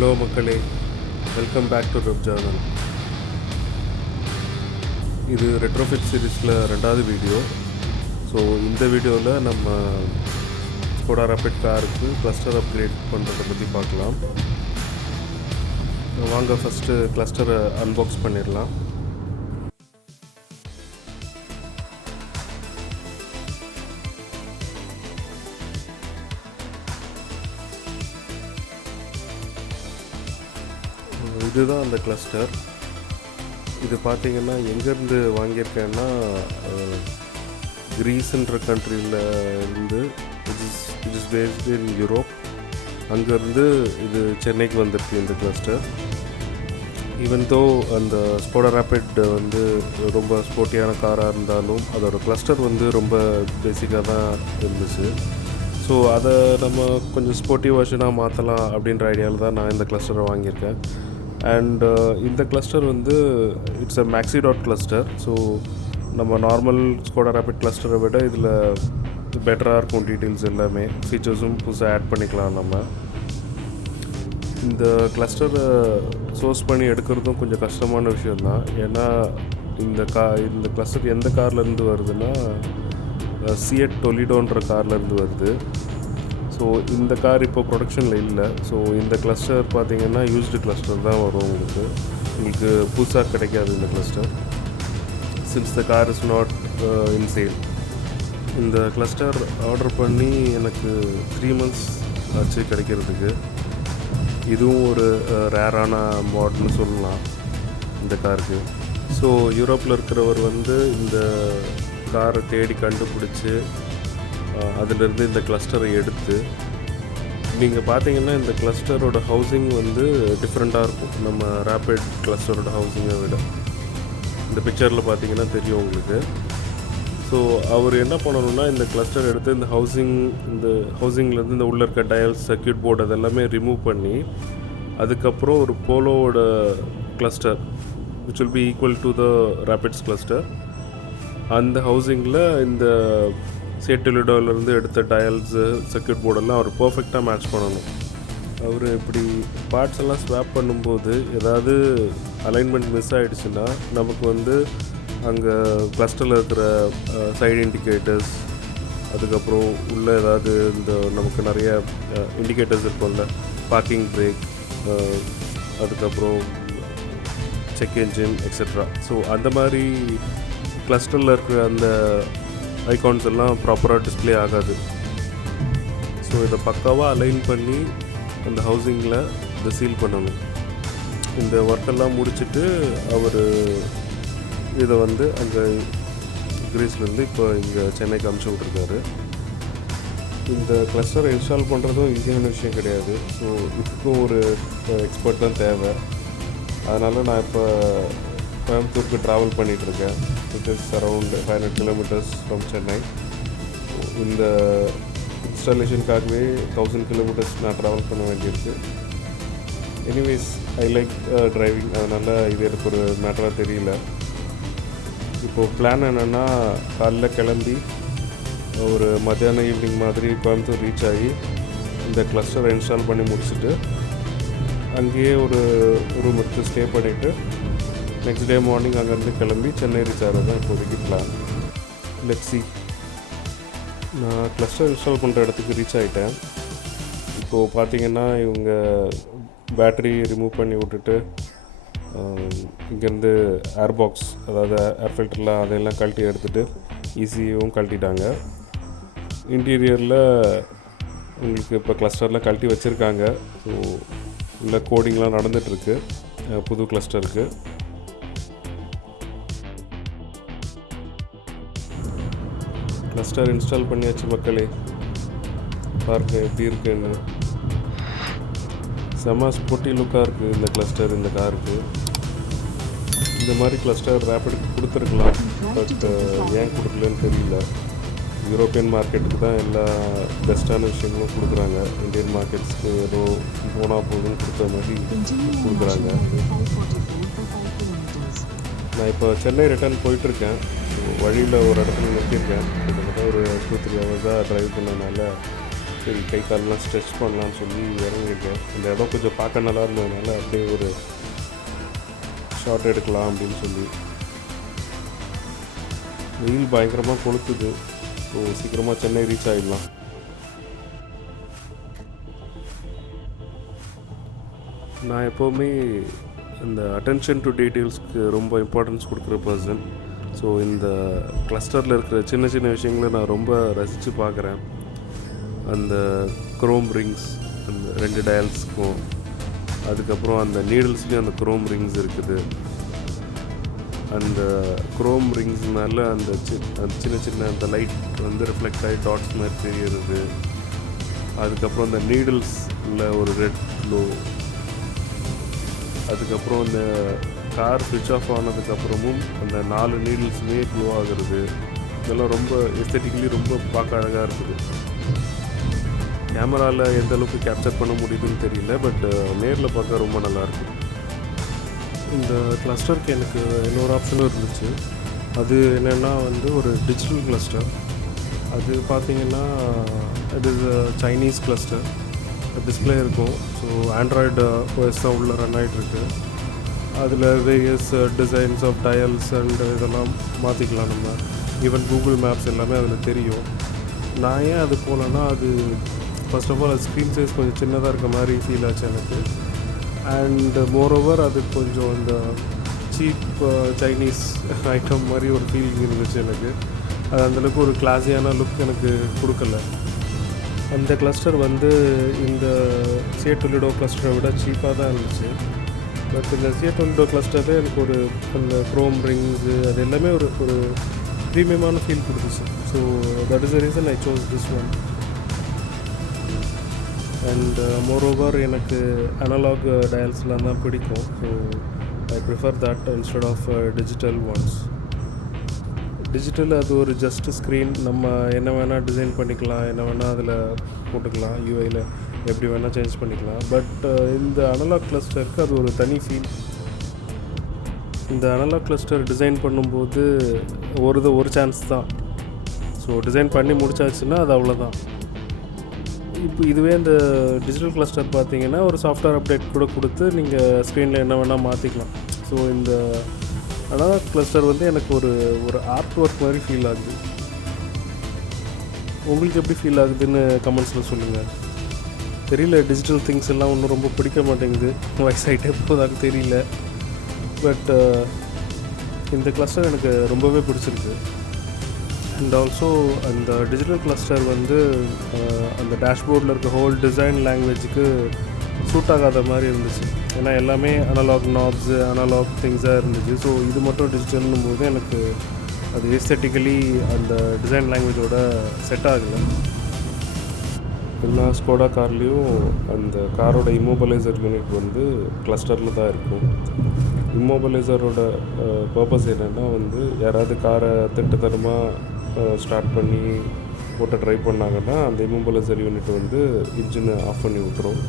Hello மக்களே, welcome back to web journal. இது retrofit சீரீஸில் 2வது வீடியோ. ஸோ இந்த வீடியோவில் நம்ம ஸ்கோடா ராபிட் காருக்கு கிளஸ்டர் அப்கிரேட் பண்ணுறதை பற்றி பார்க்கலாம். வாங்க ஃபஸ்ட்டு கிளஸ்டரை அன்பாக்ஸ் பண்ணிடலாம். இதுதான் அந்த கிளஸ்டர். இது பார்த்திங்கன்னா எங்கேருந்து வாங்கியிருக்கேன்னா கிரீஸ்ன்ற கண்ட்ரியில் இருந்து it is based in Europe. அங்கேருந்து இது சென்னைக்கு வந்திருக்கு இந்த கிளஸ்டர். ஈவன் தோ அந்த ஸ்கோடா ரேபிட் வந்து ரொம்ப ஸ்போர்ட்டியான காராக இருந்தாலும் அதோடய கிளஸ்டர் வந்து ரொம்ப பேசிக்காக தான் இருந்துச்சு. ஸோ அதை நம்ம கொஞ்சம் ஸ்போர்ட்டிவ் வெர்ஷனாக மாற்றலாம் அப்படின்ற ஐடியாவில் தான் நான் இந்த கிளஸ்டரை வாங்கியிருக்கேன். அண்ட் இந்த கிளஸ்டர் வந்து இட்ஸ் அ மேக்ஸிடாட் கிளஸ்டர். ஸோ நம்ம நார்மல் ஸ்கோடா ரேபிட் கிளஸ்டரை விட இதில் பெட்டராக இருக்கும். டீட்டெயில்ஸ் எல்லாமே ஃபீச்சர்ஸும் புதுசாக ஆட் பண்ணிக்கலாம். நம்ம இந்த கிளஸ்டரை சோர்ஸ் பண்ணி எடுக்கிறதும் கொஞ்சம் கஷ்டமான விஷயந்தான். ஏன்னா இந்த கிளஸ்டர் எந்த கார்லேருந்து வருதுன்னா Seat Toledoன்ற கார்லேருந்து வருது. ஸோ இந்த கார் இப்போ ப்ரொடக்ஷனில் இல்லை. ஸோ இந்த கிளஸ்டர் பார்த்திங்கன்னா யூஸ்டு கிளஸ்டர் தான் வரும். உங்களுக்கு புதுசாக கிடைக்காது இந்த cluster, since the car is not in sale. இந்த கிளஸ்டர் ஆர்டர் பண்ணி எனக்கு 3 months ஆச்சு கிடைக்கிறதுக்கு. இதுவும் ஒரு ரேரான மாடல்னு சொல்லலாம் இந்த காருக்கு. ஸோ யூரோப்பில் இருக்கிறவர் வந்து இந்த காரை தேடி கண்டுபிடிச்சி அதிலிருந்து இந்த கிளஸ்டரை எடுத்து, நீங்கள் பார்த்தீங்கன்னா இந்த கிளஸ்டரோட ஹவுசிங் வந்து டிஃப்ரெண்ட்டாக இருக்கும் நம்ம ரேபிட் கிளஸ்டரோட ஹவுசிங்கை விட. இந்த பிக்சரில் பார்த்தீங்கன்னா தெரியும் உங்களுக்கு. ஸோ அவர் என்ன பண்ணணும்னா இந்த கிளஸ்டர் எடுத்து இந்த ஹவுசிங்லேருந்து இந்த உள்ளே இருக்க டயல்ஸ், சர்க்யூட் போர்டு அதெல்லாமே ரிமூவ் பண்ணி, அதுக்கப்புறம் ஒரு போலோவோட cluster which will be equal to the rapids cluster, அந்த ஹவுசிங்கில் இந்த Seat Toledoலேருந்து எடுத்த டயல்ஸு, சர்க்யூட் போர்டெல்லாம் அவர் பர்ஃபெக்டாக மேட்ச் பண்ணணும். அவர் இப்படி பார்ட்ஸ் எல்லாம் ஸ்வாப் பண்ணும்போது ஏதாவது அலைன்மெண்ட் மிஸ் ஆகிடுச்சுன்னா நமக்கு வந்து அங்கே கிளஸ்டரில் இருக்கிற சைடு இண்டிகேட்டர்ஸ், அதுக்கப்புறம் உள்ளே ஏதாவது இந்த நமக்கு நிறைய இண்டிகேட்டர்ஸ் இருக்கும்ல, பார்க்கிங் பிரேக், அதுக்கப்புறம் செக் என்ஜின் எக்ஸெட்ரா. ஸோ அந்த மாதிரி கிளஸ்டரில் இருக்கிற அந்த ஐகான்ஸ் எல்லாம் ப்ராப்பராக டிஸ்பிளே ஆகாது. ஸோ இதை பக்காவாக அலைன் பண்ணி அந்த ஹவுசிங்கில் இதை சீல் பண்ணணும். இந்த ஒர்க்கெல்லாம் முடிச்சுட்டு அவர் இதை வந்து அங்கே கிரீஸ்லேருந்து இப்போ இங்கே சென்னைக்கு அனுப்பிச்சி விட்ருக்காரு. இந்த கிளஸ்டரை இன்ஸ்டால் பண்ணுறதும் ஈஸியான விஷயம் கிடையாது. ஸோ இதுக்கும் ஒரு எக்ஸ்பர்ட் தான் தேவை. அதனால் நான் இப்போ கோயம்புத்தூருக்கு ட்ராவல் பண்ணிகிட்ருக்கேன். It is around 500 kilometers from Chennai. இந்த இன்ஸ்டாலேஷனுக்காகவே 1000 kilometers நான் ட்ராவல் பண்ண வேண்டியிருக்கு. எனிவேஸ் ஐ லைக் டிரைவிங், அதனால் இது எனக்கு ஒரு மேட்டராக தெரியல. இப்போது பிளான் என்னென்னா காலைல கிளம்பி ஒரு மத்தியானம் ஈவினிங் மாதிரி கோயம்புத்தூர் ரீச் ஆகி இந்த கிளஸ்டரை இன்ஸ்டால் பண்ணி முடிச்சுட்டு அங்கேயே ஒரு ரூம் எடுத்து ஸ்டே பண்ணிவிட்டு நெக்ஸ்ட் டே மார்னிங் அங்கேருந்து கிளம்பி சென்னை ரீச் ஆகிறது தான் இப்போதைக்கு பிளான். Let's see. நான் கிளஸ்டர் இன்ஸ்டால் பண்ணுற இடத்துக்கு ரீச் ஆகிட்டேன். இப்போது பார்த்தீங்கன்னா இவங்க பேட்டரி ரிமூவ் பண்ணி விட்டுட்டு இங்கேருந்து ஏர் பாக்ஸ், அதாவது ஏர் ஃபில்டர்லாம் அதையெல்லாம் கழட்டி எடுத்துகிட்டு ஈஸியும் கழட்டிட்டாங்க. இன்டீரியரில் உங்களுக்கு இப்போ கிளஸ்டரில் கழட்டி வச்சுருக்காங்க. ஸோ உள்ள கோடிங்லாம் நடந்துகிட்ருக்கு புது கிளஸ்டருக்கு. கிளஸ்டர் இன்ஸ்டால் பண்ணியாச்சு மக்களே, பாருங்க எப்படி இருக்குன்னு. செம்ம ஸ்போர்ட்டி லுக்காக இருக்குது இந்த கிளஸ்டர். இந்த காருக்கு இந்த மாதிரி கிளஸ்டர் ரேபிடுக்கு கொடுத்துருக்கலாம், பட் ஏன் கொடுக்கலன்னு தெரியல. யூரோப்பியன் மார்க்கெட்டுக்கு தான் எல்லா பெஸ்ட்டான விஷயங்களும் கொடுக்குறாங்க. இந்தியன் மார்க்கெட்ஸ்க்கு ஏதோ போனால் போதுன்னு கொடுத்த மாதிரி கொடுக்குறாங்க. நான் இப்போ சென்னை ரிட்டர்ன் போயிட்டுருக்கேன். வழியில் ஒரு இடத்துல நிறுத்தியிருக்கேன். கிட்டத்தட்ட ஒரு 2-3 hours ட்ரைவ் பண்ணனால சரி கை காலெலாம் ஸ்ட்ரெச் பண்ணலான்னு சொல்லி இறங்கிட்டேன். இந்த இடம் கொஞ்சம் பார்க்க நல்லா இருந்ததுனால அப்படியே ஒரு ஷார்ட் எடுக்கலாம் அப்படின்னு சொல்லி. வெயில் பயங்கரமாக கொளுத்துது. ஸோ சீக்கிரமாக சென்னை ரீச் ஆகிடலாம். நான் எப்போவுமே இந்த அட்டென்ஷன் டு டீட்டெயில்ஸ்க்கு ரொம்ப இம்பார்ட்டன்ஸ் கொடுக்குற பர்சன். ஸோ இந்த கிளஸ்டரில் இருக்கிற சின்ன சின்ன விஷயங்களை நான் ரொம்ப ரசித்து பார்க்குறேன். அந்த குரோம் ரிங்ஸ், அந்த 2 டயல்ஸ்க்கும், அதுக்கப்புறம் அந்த நீடில்ஸ்லேயும் அந்த குரோம் ரிங்ஸ் இருக்குது. அந்த குரோம் ரிங்ஸ்னால அந்த சின்ன சின்ன அந்த லைட் வந்து ரிஃப்ளெக்ட் ஆகி டாட்ஸ் மாதிரி தெரியுது. அதுக்கப்புறம் அந்த நீடில்ஸில் ஒரு ரெட் க்ளோ, அதுக்கப்புறம் இந்த கார் ஸ்விட்ச் ஆஃப் ஆனதுக்கப்புறமும் அந்த 4 நீடில்ஸுமே க்ளோ ஆகுறது. இதெல்லாம் ரொம்ப எஸ்தெட்டிக்கலி ரொம்ப பார்க்க அழகாக இருக்குது. கேமராவில் எந்த அளவுக்கு கேப்சர் பண்ண முடியுதுன்னு தெரியல, பட் நேரில் பார்க்க ரொம்ப நல்லாயிருக்கு. இந்த கிளஸ்டருக்கு எனக்கு இன்னொரு ஆப்ஷனும் இருந்துச்சு. அது என்னென்னா வந்து ஒரு டிஜிட்டல் கிளஸ்டர். அது பார்த்திங்கன்னா இது சைனீஸ் கிளஸ்டர். டிஸ்பிளே இருக்கும். ஸோ ஆண்ட்ராய்டு ஓஎஸ் தான் உள்ள ரன் ஆகிட்டுருக்கு. அதில் various designs of dials and இதெல்லாம் மாற்றிக்கலாம் நம்ம. ஈவன் கூகுள் மேப்ஸ் எல்லாமே அதில் தெரியும். நான் ஏன் அது போகலன்னா, அது ஃபர்ஸ்ட் ஆஃப் ஆல் அது ஸ்க்ரீன் சைஸ் கொஞ்சம் சின்னதாக இருக்க மாதிரி ஃபீல் ஆச்சு எனக்கு. அண்ட் மோரோவர் அது கொஞ்சம் இந்த சீப் சைனீஸ் ஐட்டம் மாதிரி ஒரு ஃபீலிங் இருந்துச்சு எனக்கு. அது அந்தளவுக்கு ஒரு கிளாஸியான லுக் எனக்கு கொடுக்கல. அந்த கிளஸ்டர் வந்து இந்த Seat Toledo கிளஸ்டரை விட சீப்பாக தான் இருந்துச்சு. பட் இந்த Seat Toledo கிளஸ்டரில் எனக்கு ஒரு அந்த க்ரோம் ரிங்ஸு அது எல்லாமே ஒரு ப்ரீமியமான ஃபீல் கொடுத்துச்சு. So that is the reason I chose this one. And moreover எனக்கு அனலாக் டயல்ஸ்லாம் தான் பிடிக்கும். So I prefer that instead of digital ones. Digital அது ஒரு ஜஸ்ட் ஸ்க்ரீன். நம்ம என்ன வேணால் டிசைன் பண்ணிக்கலாம், என்ன வேணால் அதில் போட்டுக்கலாம், யூஐயில் எப்படி வேணால் சேஞ்ச் பண்ணிக்கலாம். பட் இந்த அனலாக் கிளஸ்டருக்கு அது ஒரு தனி ஃபீல். இந்த அனலாக் கிளஸ்டர் டிசைன் பண்ணும்போது ஒரு சான்ஸ் தான். ஸோ டிசைன் பண்ணி முடிச்சாச்சுன்னா அது அவ்வளோதான். இப்போ இதுவே இந்த டிஜிட்டல் கிளஸ்டர் பார்த்தீங்கன்னா ஒரு சாஃப்ட்வேர் அப்டேட் கூட கொடுத்து நீங்கள் ஸ்க்ரீனில் என்ன வேணால் மாற்றிக்கலாம். ஸோ இந்த அனலாக் கிளஸ்டர் வந்து எனக்கு ஒரு ஆர்ட் ஒர்க் மாதிரி ஃபீல் ஆகுது. உங்களுக்கு எப்படி ஃபீல் ஆகுதுன்னு கமெண்ட்ஸில் சொல்லுங்கள். தெரியல, டிஜிட்டல் திங்ஸ் எல்லாம் ஒன்றும் ரொம்ப பிடிக்க மாட்டேங்குது. வயசாகிட்டே போதான்னு தெரியல. பட் இந்த கிளஸ்டர் எனக்கு ரொம்பவே பிடிச்சிருக்கு. அண்ட் ஆல்சோ அந்த டிஜிட்டல் கிளஸ்டர் வந்து அந்த டேஷ்போர்டில் இருக்க ஹோல் டிசைன் லாங்குவேஜுக்கு சூட் ஆகாத மாதிரி இருந்துச்சு. ஏன்னா எல்லாமே அனலாக் நாப்ஸு, அனலாக் திங்ஸாக இருந்துச்சு. ஸோ இது மட்டும் டிஜிட்டல்னும் போது எனக்கு அது எஸ்தெட்டிக்கலி அந்த டிசைன் லாங்குவேஜோட செட் ஆகலை. எல்லா ஸ்கோடா கார்லேயும் அந்த காரோட இம்மோபலைசர் யூனிட் வந்து கிளஸ்டரில் தான் இருக்கும். இம்மோபலைசரோட பர்பஸ் என்னென்னா வந்து யாராவது காரை திட்டத்தனமாக ஸ்டார்ட் பண்ணி போட்டு ட்ரை பண்ணாங்கன்னா அந்த இம்மோபலைசர் யூனிட் வந்து இன்ஜினை ஆஃப் பண்ணி விட்டுரும்.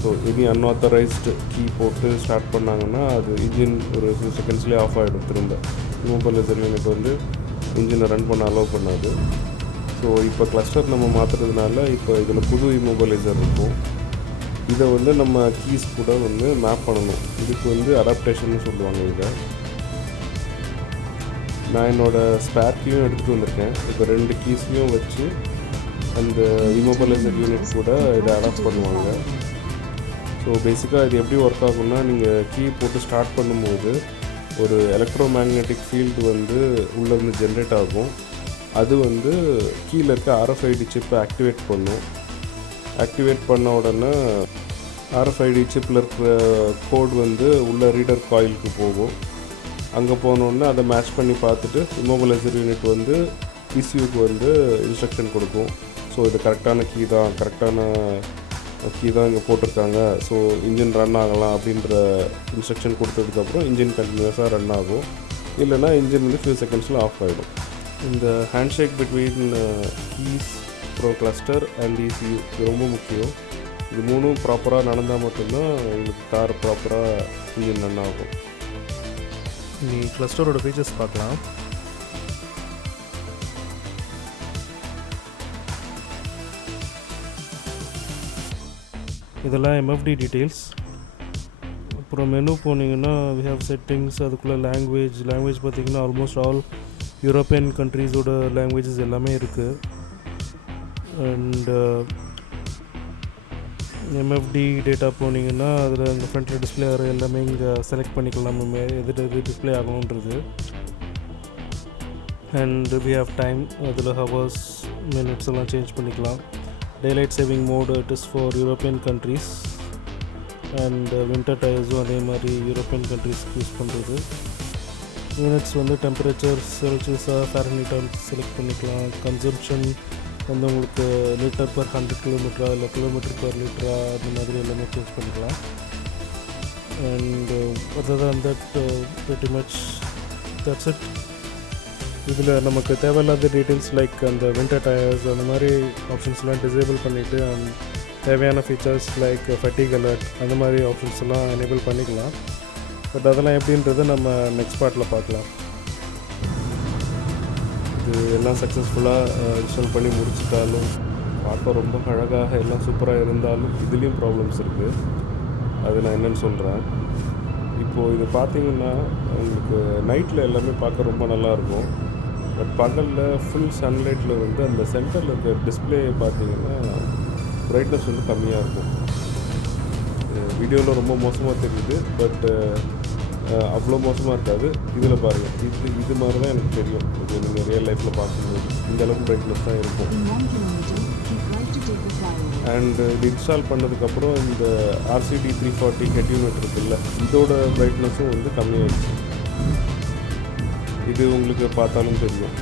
ஸோ எனி அன்ஆத்தரைஸ்டு கீ போட்டு ஸ்டார்ட் பண்ணாங்கன்னா அது இன்ஜின் ஒரு ஃபியூ செகண்ட்ஸ்லேயே ஆஃப் ஆகிடும். திரும்ப இம்மோபலைசர் யூனிட் வந்து இன்ஜினை ரன் பண்ண அலோவ் பண்ணாது. ஸோ இப்போ கிளஸ்டர் நம்ம மாற்றுறதுனால இப்போ இதில் புது இம்மோபலைசர் இருக்கும். இதை வந்து நம்ம கீஸ் கூட வந்து மேப் பண்ணணும். இதுக்கு வந்து அடாப்டேஷன் சொல்லுவாங்க. இதை நான் என்னோடய ஸ்பேர் கீயும் எடுத்துகிட்டு வந்திருக்கேன். இப்போ 2 கீஸையும் வச்சு அந்த இம்மோபலைசர் யூனிட் கூட இதை அடாப்ட் பண்ணுவாங்க. ஸோ பேசிக்காக இது எப்படி ஒர்க் ஆகும்னா, நீங்கள் கீ போட்டு ஸ்டார்ட் பண்ணும்போது ஒரு எலக்ட்ரோ மேக்னெட்டிக் ஃபீல்டு வந்து உள்ளேருந்து ஜென்ரேட் ஆகும். அது வந்து கீழே இருக்க RFID சிப்பை ஆக்டிவேட் பண்ணும். ஆக்டிவேட் பண்ண உடனே RFID சிப்பில் இருக்கிற கோட் வந்து உள்ள ரீடர் காயிலுக்கு போகும். அங்கே போனோடனே அதை மேட்ச் பண்ணி பார்த்துட்டு இம்மோபலைசர் யூனிட் வந்து ECUக்கு வந்து இன்ஸ்ட்ரக்ஷன் கொடுக்கும். ஸோ இது கரெக்டான கீ தான் இங்கே போட்டிருக்காங்க. ஸோ இன்ஜின் ரன் ஆகலாம் அப்படின்ற இன்ஸ்ட்ரக்ஷன் கொடுத்ததுக்கப்புறம் இன்ஜின் கண்டினியூஸாக ரன் ஆகும். இல்லைனா இன்ஜின் வந்து ஃபியூ செகண்ட்ஸில் ஆஃப் ஆகிடும். இந்த handshake between keys bro cluster and ECU இது ரொம்ப முக்கியம். இது 3ம் ப்ராப்பராக நடந்தால் மட்டும்தான் உங்களுக்கு கார் ப்ராப்பராக இன்ஜின் ரன் ஆகும். நீ கிளஸ்டரோட ஃபீச்சர்ஸ் பார்க்கலாம். இதெல்லாம் எம்எஃப்டி டீட்டெயில்ஸ். அப்புறம் மெனு போனீங்கன்னா வி ஹேவ் செட்டிங்ஸ். அதுக்குள்ளே லாங்குவேஜ் பார்த்திங்கன்னா ஆல்மோஸ்ட் ஆல் யூரோப்பியன் கண்ட்ரீஸோட லாங்குவேஜஸ் எல்லாமே இருக்குது. அண்ட் எம்எஃப்டி டேட்டா போனீங்கன்னா அதில் இந்த ஃப்ரண்ட்டில் டிஸ்பிளே ஆகிற எல்லாமே இங்கே செலக்ட் பண்ணிக்கலாம், நம்ம எது டிஸ்பிளே ஆகணுன்றது. அண்ட் வி ஹேவ் டைம், அதில் ஹவர்ஸ் மினிட்ஸ் எல்லாம் சேஞ்ச் பண்ணிக்கலாம். Daylight saving mode it is for European countries. And winter டயர்ஸும் அதே மாதிரி யூரோப்பியன் கண்ட்ரீஸ்க்கு யூஸ் பண்ணுறது. யூனிட்ஸ் வந்து டெம்பரேச்சர் செல்சியஸாக ஃபாரன்ஹீட்டாக செலக்ட் பண்ணிக்கலாம். கன்சம்ஷன் வந்து உங்களுக்கு லிட்டர் பர் 100 கிலோமீட்டரா இல்லை கிலோமீட்டர் பர் லிட்டரா அந்த மாதிரி எல்லாமே சேஞ்ச் பண்ணிக்கலாம். And other than that pretty much that's it. இதில் நமக்கு தேவையில்லாத டீட்டெயில்ஸ் லைக் அந்த வின்டர் டயர்ஸ் அந்த மாதிரி ஆப்ஷன்ஸ்லாம் டிசேபிள் பண்ணிவிட்டு அண்ட் தேவையான ஃபீச்சர்ஸ் லைக் ஃபட்டிக் அலர்ட் அந்த மாதிரி ஆப்ஷன்ஸ் எல்லாம் எனேபிள் பண்ணிக்கலாம். பட் அதெல்லாம் எப்படின்றது நம்ம நெக்ஸ்ட் பார்ட்டில் பார்க்கலாம். இது எல்லாம் சக்ஸஸ்ஃபுல்லாக இன்ஸ்டால் பண்ணி முடிச்சிட்டாலும் பார்க்க ரொம்ப அழகாக எல்லாம் சூப்பராக இருந்தாலும் இதுலேயும் ப்ராப்ளம்ஸ் இருக்குது. அது நான் என்னென்னு சொல்கிறேன். இப்போது இது பார்த்திங்கன்னா உங்களுக்கு நைட்டில் எல்லாமே பார்க்க ரொம்ப நல்லாயிருக்கும். பட் பகலில் ஃபுல் சன்லைட்டில் வந்து அந்த சென்டரில் இருக்கிற டிஸ்பிளே பார்த்திங்கன்னா ப்ரைட்னஸ் வந்து கம்மியாக இருக்கும். வீடியோவில் ரொம்ப மோசமாக தெரியுது, பட் அவ்வளோ மோசமாக இருக்காது. இதில் பாருங்கள், இது மாதிரி தான் எனக்கு தெரியும். இது நீங்கள் ரியல் லைஃப்பில் பார்க்கும்போது இந்த அளவுக்கு பிரைட்னஸ் தான் இருக்கும். அண்ட் இது இன்ஸ்டால் பண்ணதுக்கப்புறம் இந்த RCD 340 ஹெட் யூனிட் இருக்குல்ல, இதோட பிரைட்னஸும் வந்து கம்மியாகிடுச்சு. இது உங்களுக்கு பார்த்தாலும் தெரியும்.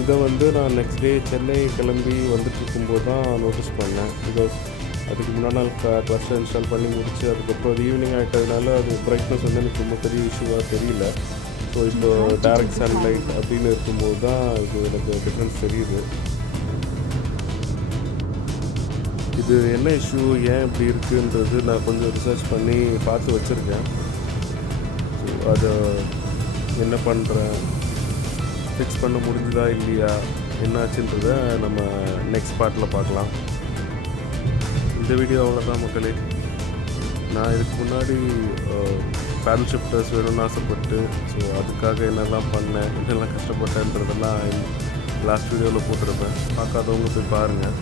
இதை வந்து நான் நெக்ஸ்ட் டே சென்னை கிளம்பி வந்துட்டு இருக்கும்போது தான் நோட்டீஸ் பண்ணேன். பிகாஸ் அதுக்கு முன்னாடி நாள் கிளஸ்டர் இன்ஸ்டால் பண்ணி முடிச்சு அதுக்கப்புறம் அது ஈவினிங் ஆகிட்டதுனால அது பிரைட்னஸ் வந்து எனக்கு ரொம்ப பெரிய இஷ்யூவாக தெரியல. ஸோ இப்போ டைரக்ட் சன்லைட் அப்படின்னு இருக்கும்போது தான் இது எனக்கு டிஃப்ரென்ஸ் தெரியுது. இது என்ன இஷ்யூ, ஏன் இப்படி இருக்குன்றது நான் கொஞ்சம் ரிசர்ச் பண்ணி பார்த்து வச்சுருக்கேன். ஸோ அதை என்ன பண்ணுறேன், ஃபிக்ஸ் பண்ண முடிஞ்சுதா இல்லையா, என்னாச்சுன்றதை நம்ம நெக்ஸ்ட் பார்ட்டில் பார்க்கலாம். இந்த வீடியோ அவ்வளோதான் மக்களே. நான் இதுக்கு முன்னாடி பேடல் ஷிஃப்டர்ஸ் வேணும்னு ஆசைப்பட்டு ஸோ அதுக்காக என்னெல்லாம் பண்ணேன், என்னெல்லாம் கஷ்டப்பட்டேன்றதெல்லாம் லாஸ்ட் வீடியோவில் போட்டிருப்பேன். பார்க்காதவங்க போய் பாருங்கள்.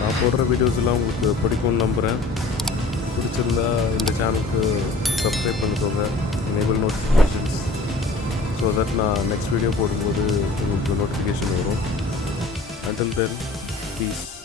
நான் போடுற வீடியோஸ் எல்லாம் உங்களுக்கு பிடிக்கும்னு நம்புகிறேன். பிடிச்சிருந்தா இந்த சேனலுக்கு சப்ஸ்கிரைப் பண்ணிக்கோங்க, எனேபிள் நோட்டிஃபிகேஷன்ஸ், ஸோ தட் நான் நெக்ஸ்ட் வீடியோ போடும்போது உங்களுக்கு நோட்டிஃபிகேஷன் வரும். Until then, peace.